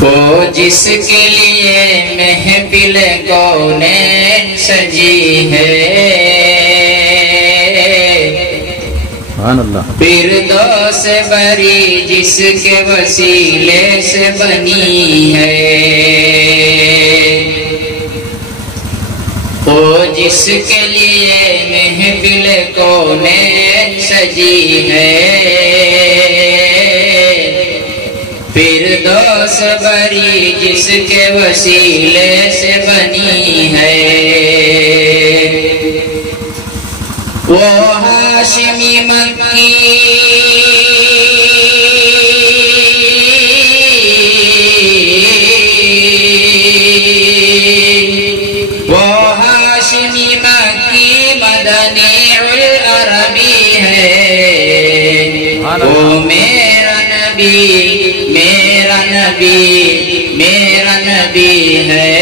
وہ جس کے لیے محفل کونین سجی ہے، فردوس بری جس کے وسیلے سے بنی ہے، وہ جس کے لیے محفل کونین سجی ہے، فردوس بری جس کے وسیلے سے بنی ہے، وہ ہاشمی مکی مدنی العربی ہے، وہ میرا نبی میرا نبی میرا نبی ہے،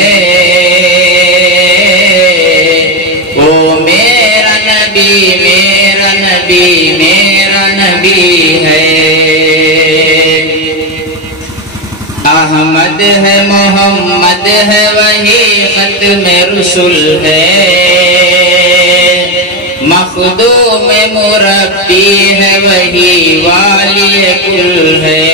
وہ میرا نبی میرا نبی میرا نبی ہے، احمد ہے محمد ہے وہی ختم رسول ہے، مخدوم مربی ہے وہی والی کل ہے،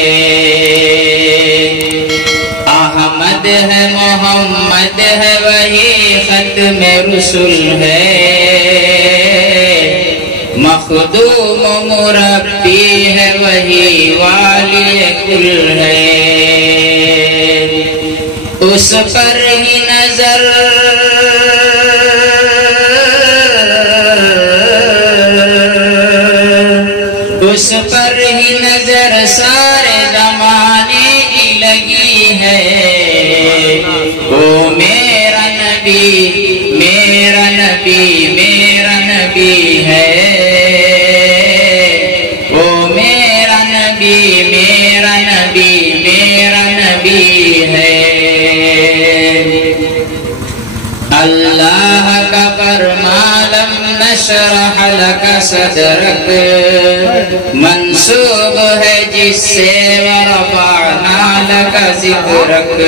احمد ہے محمد ہے وہی ختم رسول ہے، مخدوم مربی ہے وہی والی کل ہے، اس پر ہی نظر اس پر ہی نظر سارے زمانے کی لگی ہے، وہ میرا نبی میرا نبی میرا نبی ہے، وہ میرا نبی میرا نبی میرا نبی ہے، اللہ کا فرمان لم نشرح لك صدرك منسوب ہے جس سے ورفعنا لك ذکرک،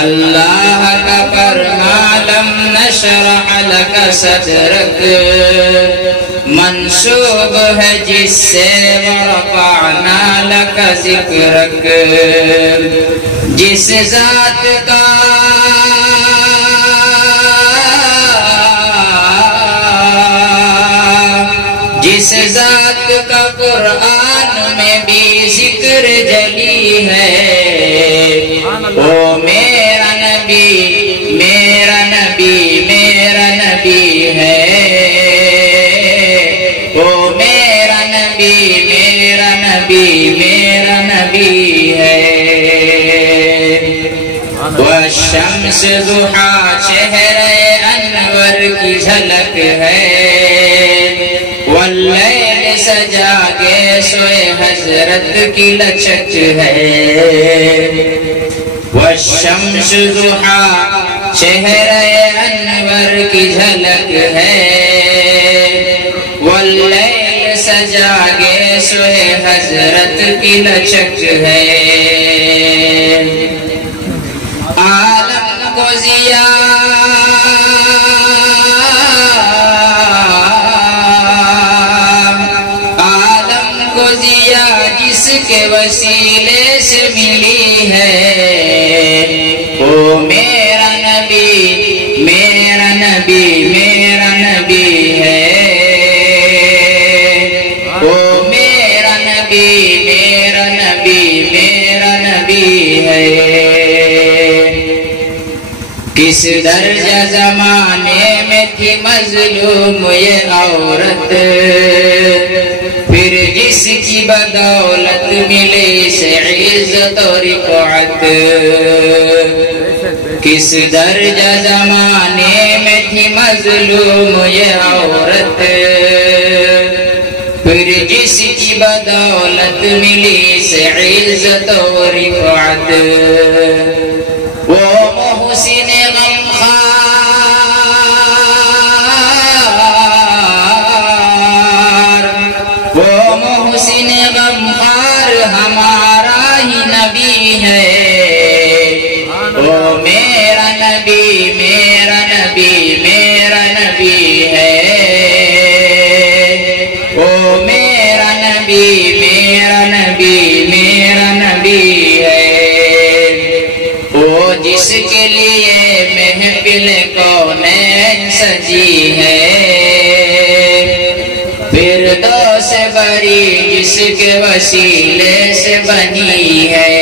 اللہ کا فرمان لم نشرح لك صدرك منسوب ہے جس سے ورفعنا لك ذکرک، جس ذات کا جس ذات کا قرآن میں بھی ذکر جلی ہے، وہ میرا نبی میرا نبی میرا نبی ہے، وہ میرا نبی میرا نبی میرا نبی ہے، والشمس ضحا چہرے انور کی جھلک ہے، واللیل سجا کے سوئے حضرت کی لچک ہے، والشمس ضحا چہرے انور کی جھلک ہے، واللیل سجا کے سوئے حضرت کی لچک ہے، عالم کو ضیا جس کے وسیلے سے ملی ہے، وہ میرا نبی میرا نبی میرا نبی ہے، وہ میرا نبی میرا نبی میرا نبی ہے، کس درجہ زمانے میں تھی مظلوم یہ عورت، پھر جس کی بدولت ملی سے عزت و رفعت، کس درجہ زمانے میں تھی مظلوم یہ عورت، پھر جس کی بدولت ملی سے عزت و رفعت، وہ محسن غمخوار، وہ محسن غمخوار ہمارا ہی نبی ہے. وہ میرا نبی میرا نبی میرا نبی ہے. وہ میرا نبی میرا نبی میرا نبی ہے. وہ جس کے لیے محفل کونین سجی ہے. فردوس بری جس کے وسیلے سے بنی ہے.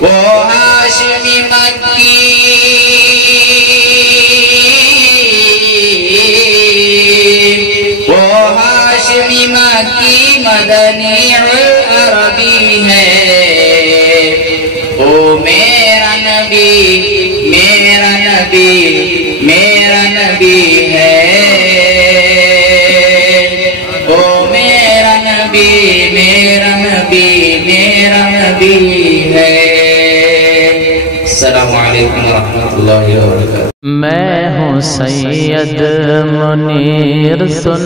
وہ ہاشمی مکی مکی مدنی العربی ہے. وہ میرا نبی میرا نبی میرا نبی ہے. وہ میرا نبی میرا نبی میرا نبی ہے. السلام علیکم ورحمۃ اللہ وبرکاتہ. میں ہوں سید منیر سن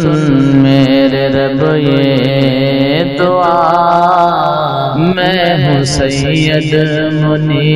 میرے رب یہ دعا. میں ہوں سید منیر